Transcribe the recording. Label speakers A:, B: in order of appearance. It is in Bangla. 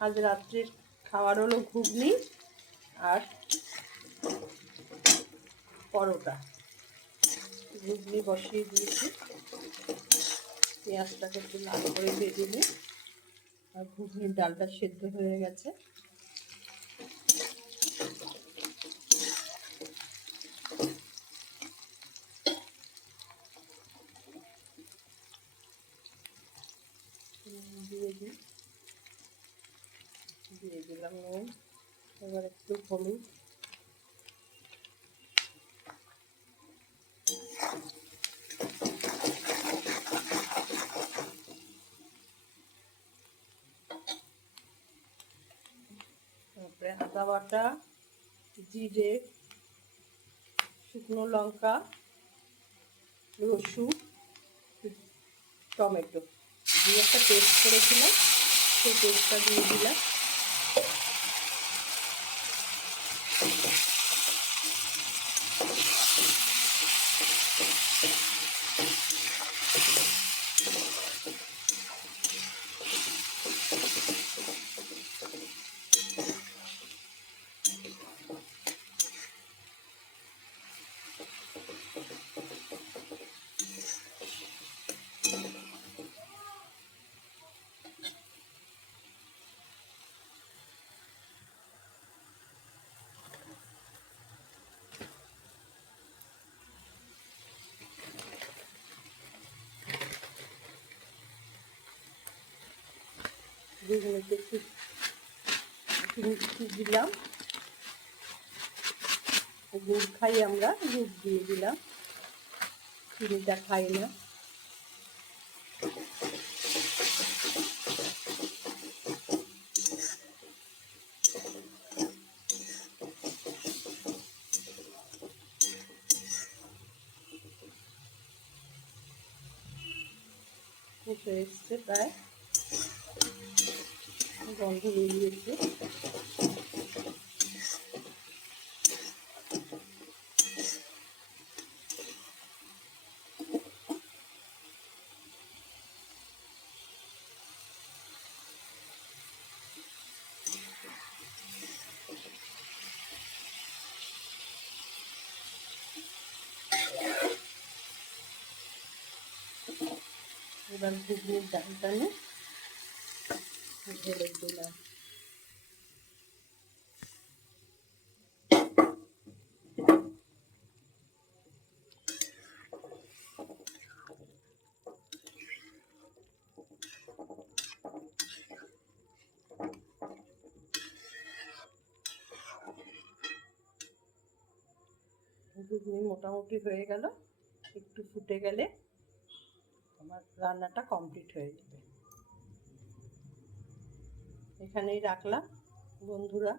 A: আজ রাত্রের খাবার হলো ঘুগনি আর পরোটা। ঘুগনি বসিয়ে দিয়েছি। পেঁয়াজটাকে একটু লাল করে ভেজে নিই। আর ঘুগনির ডালটা সেদ্ধ হয়ে গেছে। দিয়ে দিই। দিয়ে দিলাম নুন। এবার একটু হলুদ। তারপরে আদা বাটা, জিরে, শুকনো লঙ্কা, রসুন, টমেটো। দিয়ে একটা পেস্ট করেছিলাম, সেই পেস্টটা দিয়ে দিলাম। বেগুনিতে একটু একটু মিষ্টি দিলাম গুড় খাই আমরা গুড় দিয়ে দিলাম চিনিটা খাই না ফুটে এসছে প্রায় গন্ধ বেরিয়েছে এবার ঘুগনির ডালটা নিয়ে মোটামুটি হয়ে গেল একটু ফুটে গেলে আমার রান্নাটা কমপ্লিট হয়ে যাবে। এখানেই রাখলাম বন্ধুরা।